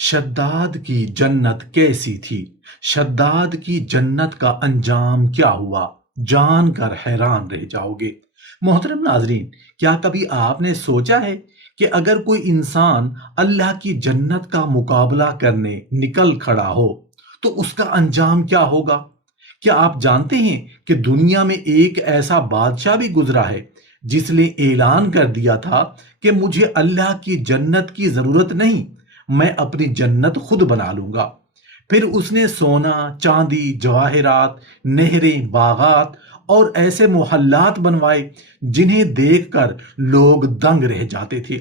شداد کی جنت کیسی تھی؟ شداد کی جنت کا انجام کیا ہوا؟ جان کر حیران رہ جاؤ گے۔ محترم ناظرین، کیا کبھی آپ نے سوچا ہے کہ اگر کوئی انسان اللہ کی جنت کا مقابلہ کرنے نکل کھڑا ہو تو اس کا انجام کیا ہوگا؟ کیا آپ جانتے ہیں کہ دنیا میں ایک ایسا بادشاہ بھی گزرا ہے جس نے اعلان کر دیا تھا کہ مجھے اللہ کی جنت کی ضرورت نہیں، میں اپنی جنت خود بنا لوں گا۔ پھر اس نے سونا، چاندی، جواہرات، نہریں، باغات اور ایسے محلات بنوائے جنہیں دیکھ کر لوگ دنگ رہ جاتے تھے۔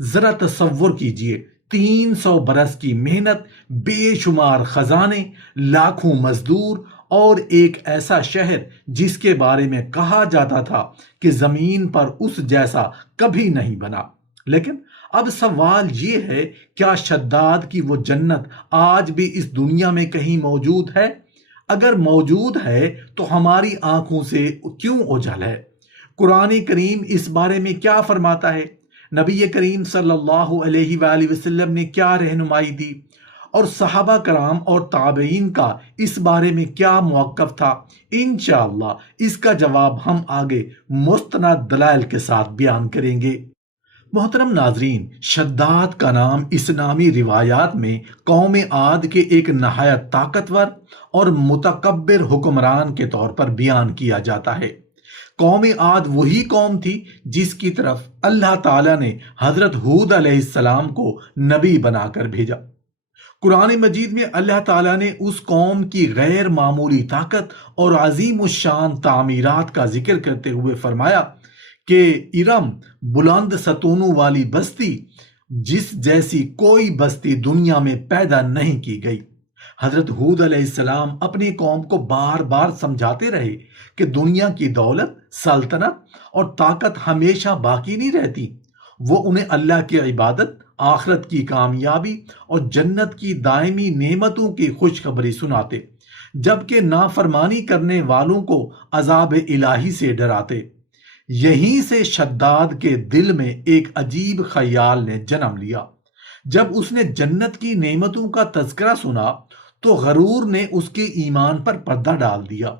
ذرا تصور کیجئے، 300 برس کی محنت، بے شمار خزانے، لاکھوں مزدور اور ایک ایسا شہر جس کے بارے میں کہا جاتا تھا کہ زمین پر اس جیسا کبھی نہیں بنا۔ لیکن اب سوال یہ ہے، کیا شداد کی وہ جنت آج بھی اس دنیا میں کہیں موجود ہے؟ اگر موجود ہے تو ہماری آنکھوں سے کیوں اوجھل ہے؟ قرآن کریم اس بارے میں کیا فرماتا ہے؟ نبی کریم صلی اللہ علیہ وآلہ وسلم نے کیا رہنمائی دی؟ اور صحابہ کرام اور تابعین کا اس بارے میں کیا موقف تھا؟ انشاءاللہ اس کا جواب ہم آگے مستند دلائل کے ساتھ بیان کریں گے۔ محترم ناظرین، شداد کا نام اسلامی روایات میں قوم عاد کے ایک نہایت طاقتور اور متکبر حکمران کے طور پر بیان کیا جاتا ہے۔ قوم عاد وہی قوم تھی جس کی طرف اللہ تعالیٰ نے حضرت ہود علیہ السلام کو نبی بنا کر بھیجا۔ قرآن مجید میں اللہ تعالیٰ نے اس قوم کی غیر معمولی طاقت اور عظیم الشان تعمیرات کا ذکر کرتے ہوئے فرمایا کہ ارم، بلند ستونوں والی بستی جس جیسی کوئی بستی دنیا میں پیدا نہیں کی گئی۔ حضرت ہود علیہ السلام اپنی قوم کو بار بار سمجھاتے رہے کہ دنیا کی دولت، سلطنت اور طاقت ہمیشہ باقی نہیں رہتی۔ وہ انہیں اللہ کی عبادت، آخرت کی کامیابی اور جنت کی دائمی نعمتوں کی خوشخبری سناتے، جبکہ نافرمانی کرنے والوں کو عذاب الہی سے ڈراتے۔ یہیں سے شداد کے دل میں ایک عجیب خیال نے جنم لیا۔ جب اس نے جنت کی نعمتوں کا تذکرہ سنا تو غرور نے اس کے ایمان پر پردہ ڈال دیا۔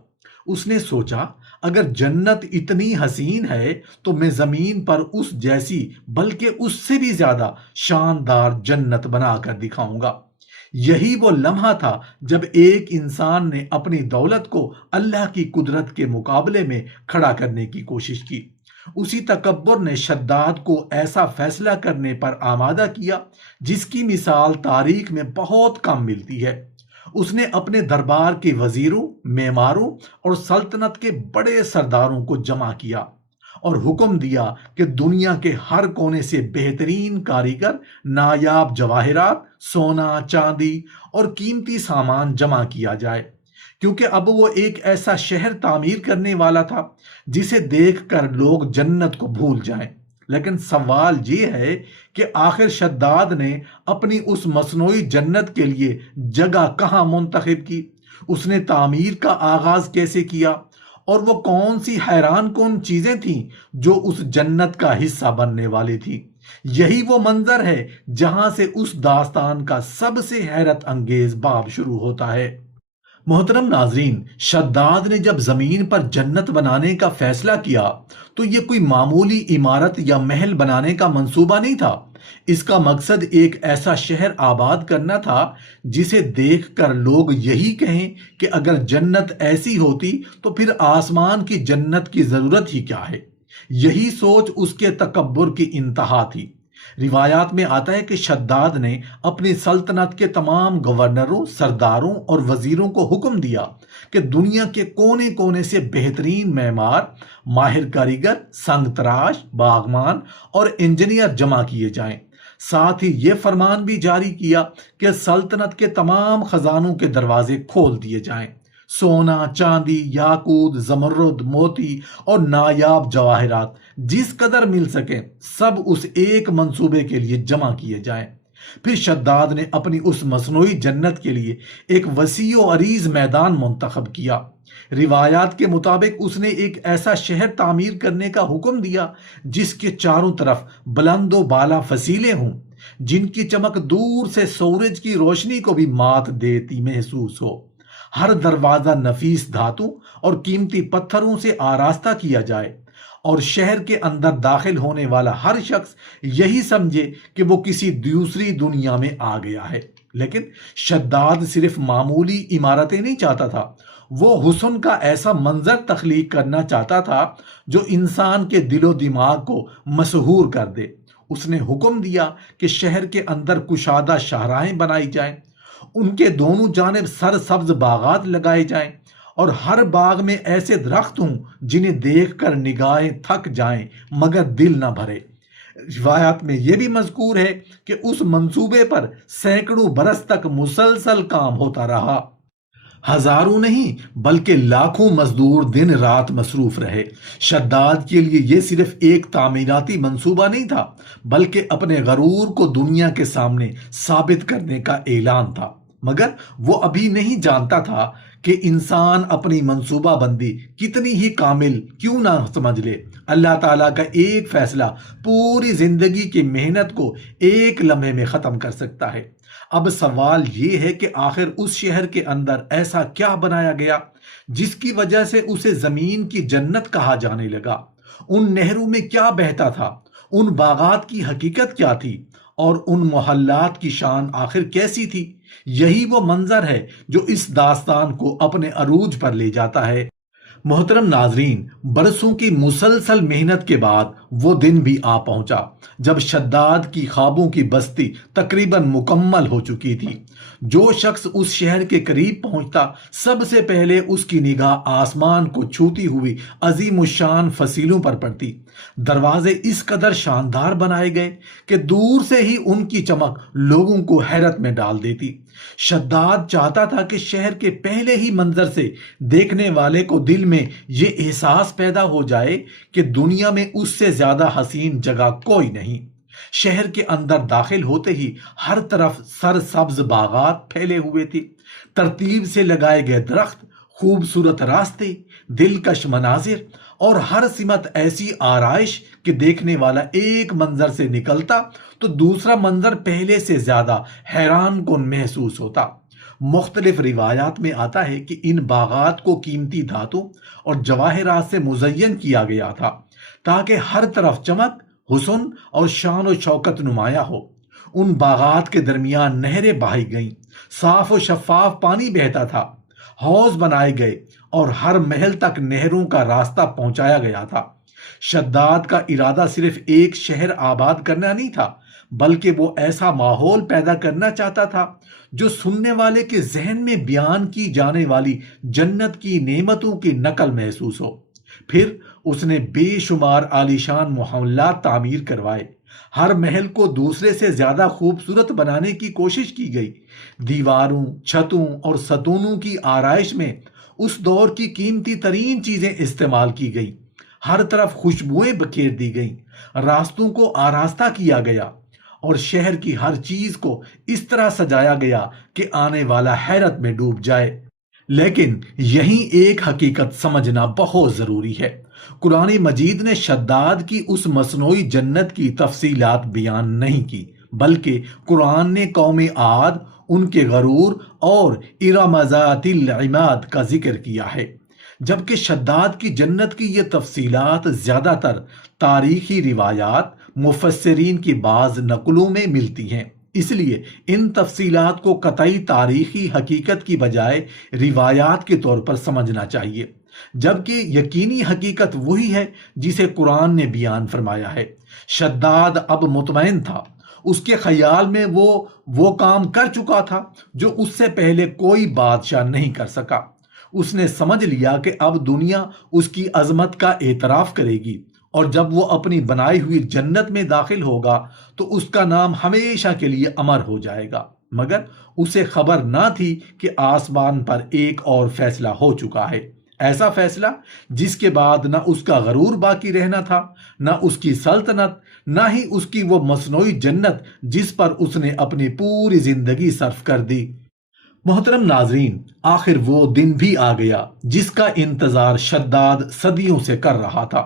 اس نے سوچا، اگر جنت اتنی حسین ہے تو میں زمین پر اس جیسی بلکہ اس سے بھی زیادہ شاندار جنت بنا کر دکھاؤں گا۔ یہی وہ لمحہ تھا جب ایک انسان نے اپنی دولت کو اللہ کی قدرت کے مقابلے میں کھڑا کرنے کی کوشش کی۔ اسی تکبر نے شداد کو ایسا فیصلہ کرنے پر آمادہ کیا جس کی مثال تاریخ میں بہت کم ملتی ہے۔ اس نے اپنے دربار کے وزیروں، معماروں اور سلطنت کے بڑے سرداروں کو جمع کیا اور حکم دیا کہ دنیا کے ہر کونے سے بہترین کاریگر، نایاب جواہرات، سونا، چاندی اور قیمتی سامان جمع کیا جائے، کیونکہ اب وہ ایک ایسا شہر تعمیر کرنے والا تھا جسے دیکھ کر لوگ جنت کو بھول جائیں۔ لیکن سوال یہ ہے کہ آخر شداد نے اپنی اس مصنوعی جنت کے لیے جگہ کہاں منتخب کی؟ اس نے تعمیر کا آغاز کیسے کیا؟ اور وہ کون سی حیران کن چیزیں تھیں جو اس جنت کا حصہ بننے والی تھی؟ یہی وہ منظر ہے جہاں سے اس داستان کا سب سے حیرت انگیز باب شروع ہوتا ہے۔ محترم ناظرین، شداد نے جب زمین پر جنت بنانے کا فیصلہ کیا تو یہ کوئی معمولی عمارت یا محل بنانے کا منصوبہ نہیں تھا۔ اس کا مقصد ایک ایسا شہر آباد کرنا تھا جسے دیکھ کر لوگ یہی کہیں کہ اگر جنت ایسی ہوتی تو پھر آسمان کی جنت کی ضرورت ہی کیا ہے۔ یہی سوچ اس کے تکبر کی انتہا تھی۔ روایات میں آتا ہے کہ شداد نے اپنی سلطنت کے تمام گورنروں، سرداروں اور وزیروں کو حکم دیا کہ دنیا کے کونے کونے سے بہترین معمار، ماہر کاریگر، سنگ تراش، باغبان اور انجینئر جمع کیے جائیں۔ ساتھ ہی یہ فرمان بھی جاری کیا کہ سلطنت کے تمام خزانوں کے دروازے کھول دیے جائیں۔ سونا، چاندی، یاقوت، زمرد، موتی اور نایاب جواہرات جس قدر مل سکیں سب اس ایک منصوبے کے لیے جمع کیے جائیں۔ پھر شداد نے اپنی اس مصنوعی جنت کے لیے ایک وسیع و عریض میدان منتخب کیا۔ روایات کے مطابق اس نے ایک ایسا شہر تعمیر کرنے کا حکم دیا جس کے چاروں طرف بلند و بالا فضیلیں ہوں، جن کی چمک دور سے سورج کی روشنی کو بھی مات دیتی محسوس ہو۔ ہر دروازہ نفیس دھاتوں اور قیمتی پتھروں سے آراستہ کیا جائے، اور شہر کے اندر داخل ہونے والا ہر شخص یہی سمجھے کہ وہ کسی دوسری دنیا میں آ گیا ہے۔ لیکن شداد صرف معمولی عمارتیں نہیں چاہتا تھا، وہ حسن کا ایسا منظر تخلیق کرنا چاہتا تھا جو انسان کے دل و دماغ کو مسحور کر دے۔ اس نے حکم دیا کہ شہر کے اندر کشادہ شاہراہیں بنائی جائیں، ان کے دونوں جانب سرسبز باغات لگائے جائیں، اور ہر باغ میں ایسے درخت ہوں جنہیں دیکھ کر نگاہیں تھک جائیں مگر دل نہ بھرے۔ روایات میں یہ بھی مذکور ہے کہ اس منصوبے پر سینکڑوں برس تک مسلسل کام ہوتا رہا۔ ہزاروں نہیں بلکہ لاکھوں مزدور دن رات مصروف رہے۔ شداد کے لیے یہ صرف ایک تعمیراتی منصوبہ نہیں تھا، بلکہ اپنے غرور کو دنیا کے سامنے ثابت کرنے کا اعلان تھا۔ مگر وہ ابھی نہیں جانتا تھا کہ انسان اپنی منصوبہ بندی کتنی ہی کامل کیوں نہ سمجھ لے، اللہ تعالیٰ کا ایک فیصلہ پوری زندگی کی محنت کو ایک لمحے میں ختم کر سکتا ہے۔ اب سوال یہ ہے کہ آخر اس شہر کے اندر ایسا کیا بنایا گیا جس کی وجہ سے اسے زمین کی جنت کہا جانے لگا؟ ان نہروں میں کیا بہتا تھا؟ ان باغات کی حقیقت کیا تھی؟ اور ان محلات کی شان آخر کیسی تھی؟ یہی وہ منظر ہے جو اس داستان کو اپنے عروج پر لے جاتا ہے۔ محترم ناظرین، برسوں کی مسلسل محنت کے بعد وہ دن بھی آ پہنچا جب شداد کی خوابوں کی بستی تقریباً مکمل ہو چکی تھی۔ جو شخص اس شہر کے قریب پہنچتا، سب سے پہلے اس کی نگاہ آسمان کو چھوتی ہوئی عظیم الشان فصیلوں پر پڑتی۔ دروازے اس قدر شاندار بنائے گئے کہ دور سے ہی ان کی چمک لوگوں کو حیرت میں ڈال دیتی۔ شداد چاہتا تھا کہ شہر کے پہلے ہی منظر سے دیکھنے والے کو دل میں یہ احساس پیدا ہو جائے کہ دنیا میں اس سے زیادہ حسین جگہ کوئی نہیں۔ شہر کے اندر داخل ہوتے ہی ہر طرف سرسبز باغات پھیلے ہوئے تھے، ترتیب سے لگائے گئے درخت، خوبصورت راستے، دلکش مناظر، اور ہر سمت ایسی آرائش کہ دیکھنے والا ایک منظر سے نکلتا تو دوسرا منظر پہلے سے زیادہ حیران کن محسوس ہوتا۔ مختلف روایات میں آتا ہے کہ ان باغات کو قیمتی دھاتوں اور جواہرات سے مزین کیا گیا تھا تاکہ ہر طرف چمک، حسن اور شان و شوکت نمایاں ہو۔ ان باغات کے درمیان نہریں بہائی گئیں، صاف و شفاف پانی بہتا تھا، حوض بنائے گئے اور ہر محل تک نہروں کا راستہ پہنچایا گیا تھا۔ شداد کا ارادہ صرف ایک شہر آباد کرنا نہیں تھا، بلکہ وہ ایسا ماحول پیدا کرنا چاہتا تھا جو سننے والے کے ذہن میں بیان کی جانے والی جنت کی نعمتوں کی نقل محسوس ہو۔ پھر اس نے بے شمار عالیشان محلات تعمیر کروائے۔ ہر محل کو دوسرے سے زیادہ خوبصورت بنانے کی کوشش کی گئی۔ دیواروں، چھتوں اور ستونوں کی آرائش میں اس دور کی قیمتی ترین چیزیں استعمال کی گئیں۔ ہر طرف خوشبوئیں بکھیر دی گئیں، راستوں کو آراستہ کیا گیا، اور شہر کی ہر چیز کو اس طرح سجایا گیا کہ آنے والا حیرت میں ڈوب جائے۔ لیکن یہیں ایک حقیقت سمجھنا بہت ضروری ہے۔ قرآن مجید نے شداد کی اس مصنوعی جنت کی تفصیلات بیان نہیں کی، بلکہ قرآن نے قوم عاد، ان کے غرور اور ارم ذات العماد کا ذکر کیا ہے، جبکہ شداد کی جنت کی یہ تفصیلات زیادہ تر تاریخی روایات، مفسرین کی بعض نقلوں میں ملتی ہیں۔ اس لیے ان تفصیلات کو قطعی تاریخی حقیقت کی بجائے روایات کے طور پر سمجھنا چاہیے، جبکہ یقینی حقیقت وہی ہے جسے قرآن نے بیان فرمایا ہے۔ شداد اب مطمئن تھا، اس کے خیال میں وہ کام کر چکا تھا جو اس سے پہلے کوئی بادشاہ نہیں کر سکا۔ اس نے سمجھ لیا کہ اب دنیا اس کی عظمت کا اعتراف کرے گی، اور جب وہ اپنی بنائی ہوئی جنت میں داخل ہوگا تو اس کا نام ہمیشہ کے لیے امر ہو جائے گا۔ مگر اسے خبر نہ تھی کہ آسمان پر ایک اور فیصلہ ہو چکا ہے، ایسا فیصلہ جس کے بعد نہ اس کا غرور باقی رہنا تھا، نہ اس کی سلطنت، نہ ہی اس کی وہ مصنوعی جنت جس پر اس نے اپنی پوری زندگی صرف کر دی۔ محترم ناظرین، آخر وہ دن بھی آ گیا جس کا انتظار شداد صدیوں سے کر رہا تھا۔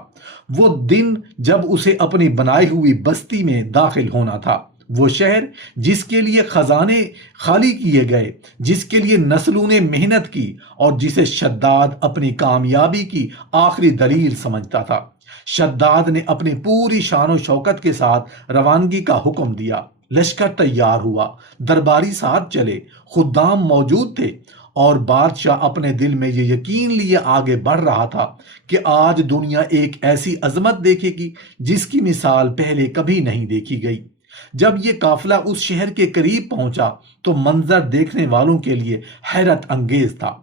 وہ دن جب اسے اپنی بنائی ہوئی بستی میں داخل ہونا تھا، وہ شہر جس کے لیے خزانے خالی کیے گئے، جس کے لیے نسلوں نے محنت کی، اور جسے شداد اپنی کامیابی کی آخری دلیل سمجھتا تھا۔ شداد نے اپنی پوری شان و شوکت کے ساتھ روانگی کا حکم دیا۔ لشکر تیار ہوا، درباری ساتھ چلے، خدام موجود تھے، اور بادشاہ اپنے دل میں یہ یقین لیے آگے بڑھ رہا تھا کہ آج دنیا ایک ایسی عظمت دیکھے گی جس کی مثال پہلے کبھی نہیں دیکھی گئی۔ جب یہ قافلہ اس شہر کے قریب پہنچا تو منظر دیکھنے والوں کے لیے حیرت انگیز تھا۔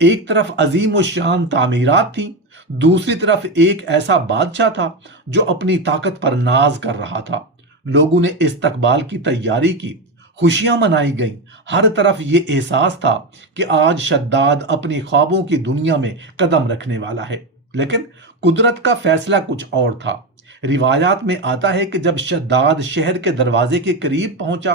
ایک طرف عظیم و شان تعمیرات تھیں، دوسری طرف ایک ایسا بادشاہ تھا جو اپنی طاقت پر ناز کر رہا تھا۔ لوگوں نے استقبال کی تیاری کی، خوشیاں منائی گئیں۔ ہر طرف یہ احساس تھا کہ آج شداد اپنی خوابوں کی دنیا میں قدم رکھنے والا ہے۔ لیکن قدرت کا فیصلہ کچھ اور تھا۔ روایات میں آتا ہے کہ جب شداد شہر کے دروازے کے قریب پہنچا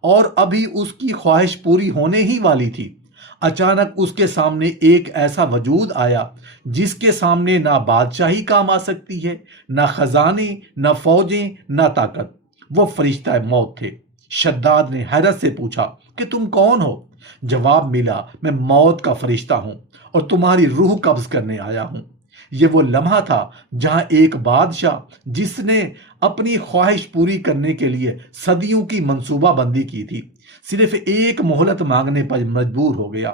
اور ابھی اس کی خواہش پوری ہونے ہی والی تھی، اچانک اس کے سامنے ایک ایسا وجود آیا جس کے سامنے نہ بادشاہی کام آ سکتی ہے، نہ خزانے، نہ فوجیں، نہ طاقت۔ وہ فرشتہ موت تھے۔ شداد نے حیرت سے پوچھا کہ تم کون ہو؟ جواب ملا، میں موت کا فرشتہ ہوں اور تمہاری روح قبض کرنے آیا ہوں۔ یہ وہ لمحہ تھا جہاں ایک بادشاہ جس نے اپنی خواہش پوری کرنے کے لیے صدیوں کی منصوبہ بندی کی تھی، صرف ایک مہلت مانگنے پر مجبور ہو گیا۔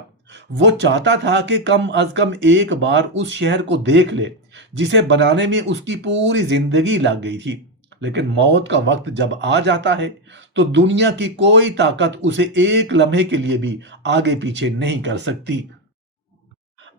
وہ چاہتا تھا کہ کم از کم ایک بار اس شہر کو دیکھ لے جسے بنانے میں اس کی پوری زندگی لگ گئی تھی۔ لیکن موت کا وقت جب آ جاتا ہے تو دنیا کی کوئی طاقت اسے ایک لمحے کے لیے بھی آگے پیچھے نہیں کر سکتی۔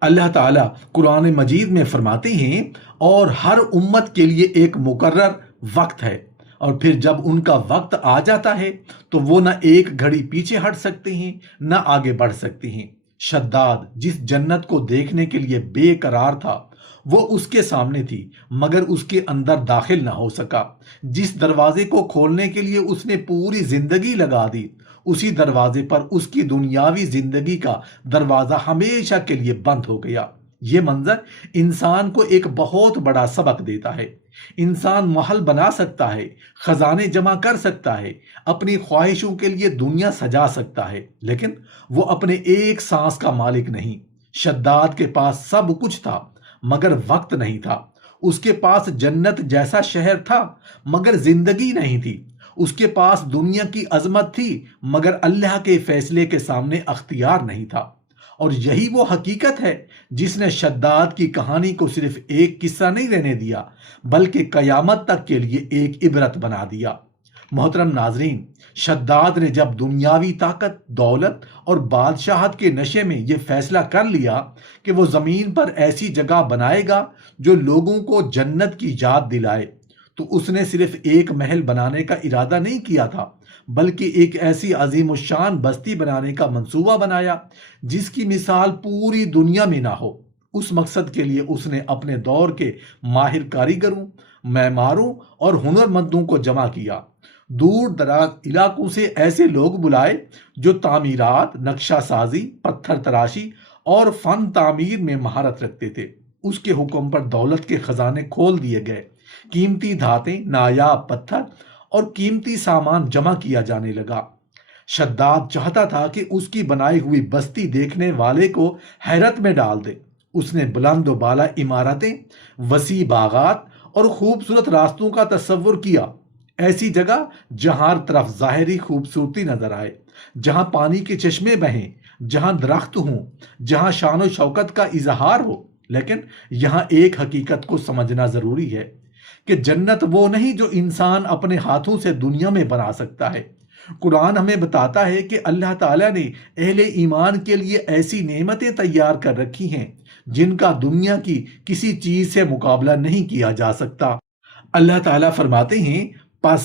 اللہ تعالیٰ قرآن مجید میں فرماتے ہیں، اور ہر امت کے لیے ایک مقرر وقت ہے، اور پھر جب ان کا وقت آ جاتا ہے تو وہ نہ ایک گھڑی پیچھے ہٹ سکتے ہیں نہ آگے بڑھ سکتے ہیں۔ شداد جس جنت کو دیکھنے کے لیے بے قرار تھا وہ اس کے سامنے تھی، مگر اس کے اندر داخل نہ ہو سکا۔ جس دروازے کو کھولنے کے لیے اس نے پوری زندگی لگا دی، اسی دروازے پر اس کی دنیاوی زندگی کا دروازہ ہمیشہ کے لیے بند ہو گیا۔ یہ منظر انسان کو ایک بہت بڑا سبق دیتا ہے۔ انسان محل بنا سکتا ہے، خزانے جمع کر سکتا ہے، اپنی خواہشوں کے لیے دنیا سجا سکتا ہے، لیکن وہ اپنے ایک سانس کا مالک نہیں۔ شداد کے پاس سب کچھ تھا مگر وقت نہیں تھا۔ اس کے پاس جنت جیسا شہر تھا مگر زندگی نہیں تھی۔ اس کے پاس دنیا کی عظمت تھی مگر اللہ کے فیصلے کے سامنے اختیار نہیں تھا۔ اور یہی وہ حقیقت ہے جس نے شداد کی کہانی کو صرف ایک قصہ نہیں رہنے دیا بلکہ قیامت تک کے لیے ایک عبرت بنا دیا۔ محترم ناظرین، شداد نے جب دنیاوی طاقت، دولت اور بادشاہت کے نشے میں یہ فیصلہ کر لیا کہ وہ زمین پر ایسی جگہ بنائے گا جو لوگوں کو جنت کی یاد دلائے، تو اس نے صرف ایک محل بنانے کا ارادہ نہیں کیا تھا بلکہ ایک ایسی عظیم الشان بستی بنانے کا منصوبہ بنایا جس کی مثال پوری دنیا میں نہ ہو۔ اس مقصد کے لیے اس نے اپنے دور کے ماہر کاریگروں، معماروں اور ہنرمندوں کو جمع کیا۔ دور دراز علاقوں سے ایسے لوگ بلائے جو تعمیرات، نقشہ سازی، پتھر تراشی اور فن تعمیر میں مہارت رکھتے تھے۔ اس کے حکم پر دولت کے خزانے کھول دیے گئے، قیمتی دھاتیں، نایاب پتھر اور قیمتی سامان جمع کیا جانے لگا۔ شداد چاہتا تھا کہ اس کی بنائی ہوئی بستی دیکھنے والے کو حیرت میں ڈال دے۔ اس نے بلند و بالا عمارتیں، وسیع باغات اور خوبصورت راستوں کا تصور کیا، ایسی جگہ جہاں ہر طرف ظاہری خوبصورتی نظر آئے، جہاں پانی کے چشمے بہیں، جہاں درخت ہوں، جہاں شان و شوکت کا اظہار ہو۔ لیکن یہاں ایک حقیقت کو سمجھنا ضروری ہے کہ جنت وہ نہیں جو انسان اپنے ہاتھوں سے دنیا میں بنا سکتا ہے۔ قرآن ہمیں بتاتا ہے کہ اللہ تعالیٰ نے اہل ایمان کے لیے ایسی نعمتیں تیار کر رکھی ہیں جن کا دنیا کی کسی چیز سے مقابلہ نہیں کیا جا سکتا۔ اللہ تعالیٰ فرماتے ہیں، پس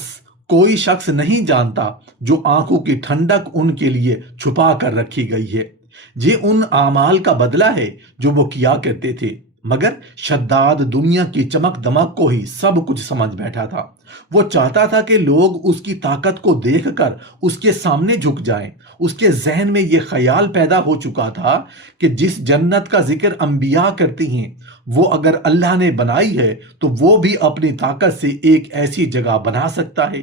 کوئی شخص نہیں جانتا جو آنکھوں کی ٹھنڈک ان کے لیے چھپا کر رکھی گئی ہے۔ یہ ان اعمال کا بدلہ ہے جو وہ کیا کرتے تھے۔ مگر شداد دنیا کی چمک دمک کو ہی سب کچھ سمجھ بیٹھا تھا۔ وہ چاہتا تھا کہ لوگ اس کی طاقت کو دیکھ کر اس کے سامنے جھک جائیں۔ اس کے ذہن میں یہ خیال پیدا ہو چکا تھا کہ جس جنت کا ذکر انبیاء کرتی ہیں، وہ اگر اللہ نے بنائی ہے تو وہ بھی اپنی طاقت سے ایک ایسی جگہ بنا سکتا ہے۔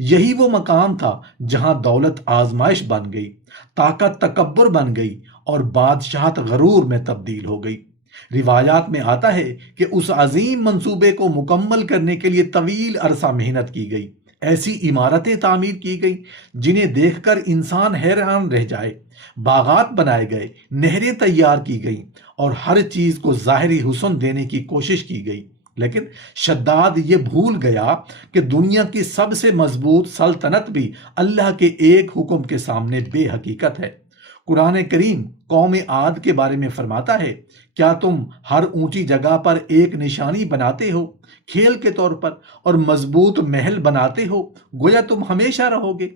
یہی وہ مقام تھا جہاں دولت آزمائش بن گئی، طاقت تکبر بن گئی اور بادشاہت غرور میں تبدیل ہو گئی۔ روایات میں آتا ہے کہ اس عظیم منصوبے کو مکمل کرنے کے لیے طویل عرصہ محنت کی گئی۔ ایسی عمارتیں تعمیر کی گئی جنہیں دیکھ کر انسان حیران رہ جائے، باغات بنائے گئے، نہریں تیار کی گئیں اور ہر چیز کو ظاہری حسن دینے کی کوشش کی گئی۔ لیکن شداد یہ بھول گیا کہ دنیا کی سب سے مضبوط سلطنت بھی اللہ کے ایک حکم کے سامنے بے حقیقت ہے۔ قرآن کریم قوم عاد کے بارے میں فرماتا ہے، کیا تم ہر اونچی جگہ پر ایک نشانی بناتے ہو کھیل کے طور پر اور مضبوط محل بناتے ہو گویا تم ہمیشہ رہو گے؟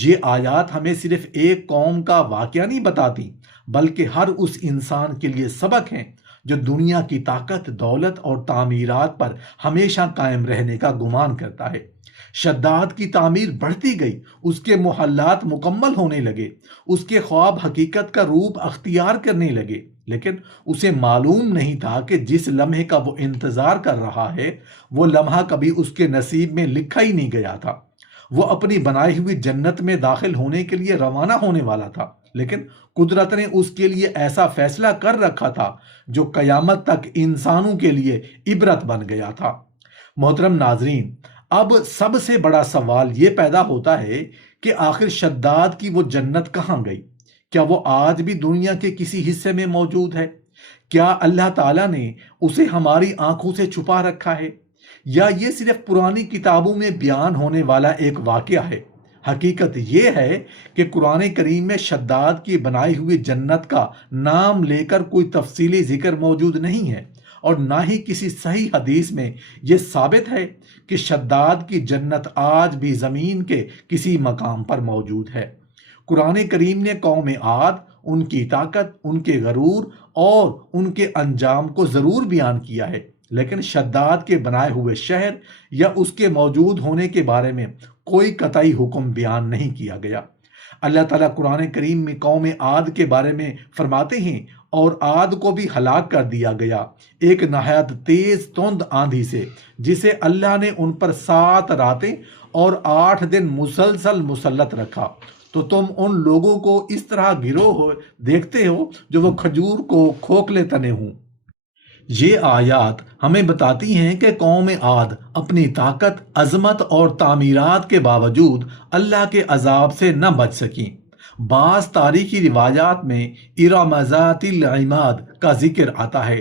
یہ آیات ہمیں صرف ایک قوم کا واقعہ نہیں بتاتی، بلکہ ہر اس انسان کے لیے سبق ہیں جو دنیا کی طاقت، دولت اور تعمیرات پر ہمیشہ قائم رہنے کا گمان کرتا ہے۔ شداد کی تعمیر بڑھتی گئی، اس کے محلات مکمل ہونے لگے، اس کے خواب حقیقت کا روپ اختیار کرنے لگے، لیکن اسے معلوم نہیں تھا کہ جس لمحے کا وہ انتظار کر رہا ہے وہ لمحہ کبھی اس کے نصیب میں لکھا ہی نہیں گیا تھا۔ وہ اپنی بنائی ہوئی جنت میں داخل ہونے کے لیے روانہ ہونے والا تھا، لیکن قدرت نے اس کے لیے ایسا فیصلہ کر رکھا تھا جو قیامت تک انسانوں کے لیے عبرت بن گیا تھا۔ محترم ناظرین، اب سب سے بڑا سوال یہ پیدا ہوتا ہے کہ آخر شداد کی وہ جنت کہاں گئی؟ کیا وہ آج بھی دنیا کے کسی حصے میں موجود ہے؟ کیا اللہ تعالیٰ نے اسے ہماری آنکھوں سے چھپا رکھا ہے، یا یہ صرف پرانی کتابوں میں بیان ہونے والا ایک واقعہ ہے؟ حقیقت یہ ہے کہ قرآن کریم میں شداد کی بنائی ہوئی جنت کا نام لے کر کوئی تفصیلی ذکر موجود نہیں ہے، اور نہ ہی کسی صحیح حدیث میں یہ ثابت ہے کہ شداد کی جنت آج بھی زمین کے کسی مقام پر موجود ہے۔ قرآن کریم نے قوم عاد، ان کی طاقت، ان کے غرور اور ان کے انجام کو ضرور بیان کیا ہے، لیکن شداد کے بنائے ہوئے شہر یا اس کے موجود ہونے کے بارے میں کوئی قطعی حکم بیان نہیں کیا گیا۔ اللہ تعالیٰ قرآن کریم میں قوم عاد کے بارے میں فرماتے ہیں، اور عاد کو بھی ہلاک کر دیا گیا ایک نہایت تیز تند آندھی سے، جسے اللہ نے ان پر 7 راتیں اور 8 دن مسلسل مسلط رکھا۔ تو تم ان لوگوں کو اس طرح گروہ دیکھتے ہو جو وہ کھجور کو کھوکھلے تنے ہوں۔ یہ آیات ہمیں بتاتی ہیں کہ قوم عاد اپنی طاقت، عظمت اور تعمیرات کے باوجود اللہ کے عذاب سے نہ بچ سکیں۔ بعض تاریخی روایات میں ارم ذات العماد کا ذکر آتا ہے،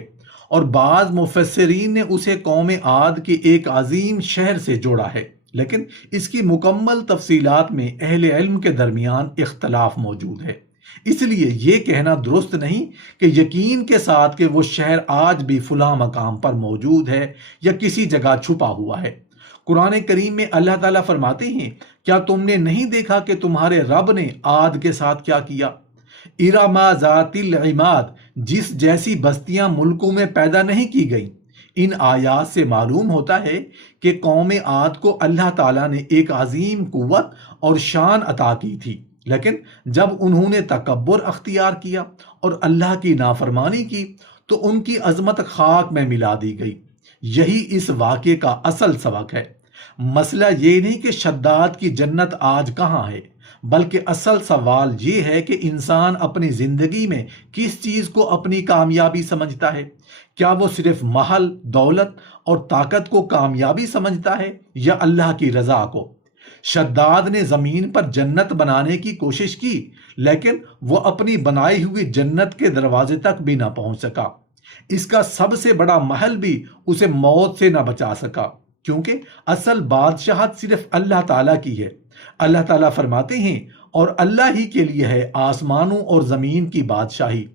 اور بعض مفسرین نے اسے قوم عاد کے ایک عظیم شہر سے جوڑا ہے، لیکن اس کی مکمل تفصیلات میں اہل علم کے درمیان اختلاف موجود ہے۔ اس لیے یہ کہنا درست نہیں کہ یقین کے ساتھ کہ وہ شہر آج بھی فلاں مقام پر موجود ہے یا کسی جگہ چھپا ہوا ہے۔ قرآن کریم میں اللہ تعالیٰ فرماتے ہیں، کیا تم نے نہیں دیکھا کہ تمہارے رب نے عاد کے ساتھ کیا کیا؟ ارم ذات العماد، جس جیسی بستیاں ملکوں میں پیدا نہیں کی گئیں۔ ان آیات سے معلوم ہوتا ہے کہ قوم عاد کو اللہ تعالیٰ نے ایک عظیم قوت اور شان عطا کی تھی، لیکن جب انہوں نے تکبر اختیار کیا اور اللہ کی نافرمانی کی تو ان کی عظمت خاک میں ملا دی گئی۔ یہی اس واقعے کا اصل سبق ہے۔ مسئلہ یہ نہیں کہ شداد کی جنت آج کہاں ہے، بلکہ اصل سوال یہ ہے کہ انسان اپنی زندگی میں کس چیز کو اپنی کامیابی سمجھتا ہے۔ کیا وہ صرف محل، دولت اور طاقت کو کامیابی سمجھتا ہے یا اللہ کی رضا کو؟ شداد نے زمین پر جنت بنانے کی کوشش کی، لیکن وہ اپنی بنائی ہوئی جنت کے دروازے تک بھی نہ پہنچ سکا۔ اس کا سب سے بڑا محل بھی اسے موت سے نہ بچا سکا، کیونکہ اصل بادشاہت صرف اللہ تعالیٰ کی ہے۔ اللہ تعالیٰ فرماتے ہیں، اور اللہ ہی کے لیے ہے آسمانوں اور زمین کی بادشاہی،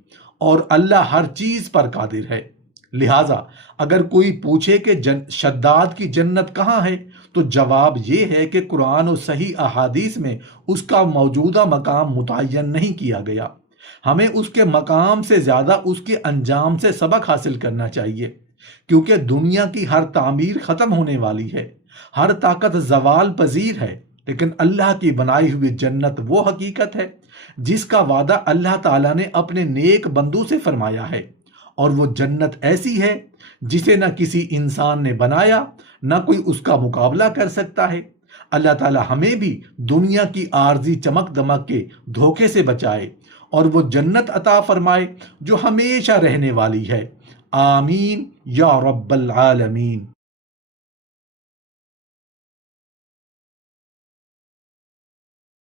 اور اللہ ہر چیز پر قادر ہے۔ لہٰذا اگر کوئی پوچھے کہ شداد کی جنت کہاں ہے تو جواب یہ ہے کہ قرآن و صحیح احادیث میں اس کا موجودہ مقام متعین نہیں کیا گیا۔ ہمیں اس کے مقام سے زیادہ اس کے انجام سے سبق حاصل کرنا چاہیے، کیونکہ دنیا کی ہر تعمیر ختم ہونے والی ہے، ہر طاقت زوال پذیر ہے، لیکن اللہ کی بنائی ہوئی جنت وہ حقیقت ہے جس کا وعدہ اللہ تعالیٰ نے اپنے نیک بندوں سے فرمایا ہے، اور وہ جنت ایسی ہے جسے نہ کسی انسان نے بنایا، نہ کوئی اس کا مقابلہ کر سکتا ہے۔ اللہ تعالیٰ ہمیں بھی دنیا کی عارضی چمک دمک کے دھوکے سے بچائے اور وہ جنت عطا فرمائے جو ہمیشہ رہنے والی ہے۔ آمین یا رب العالمین۔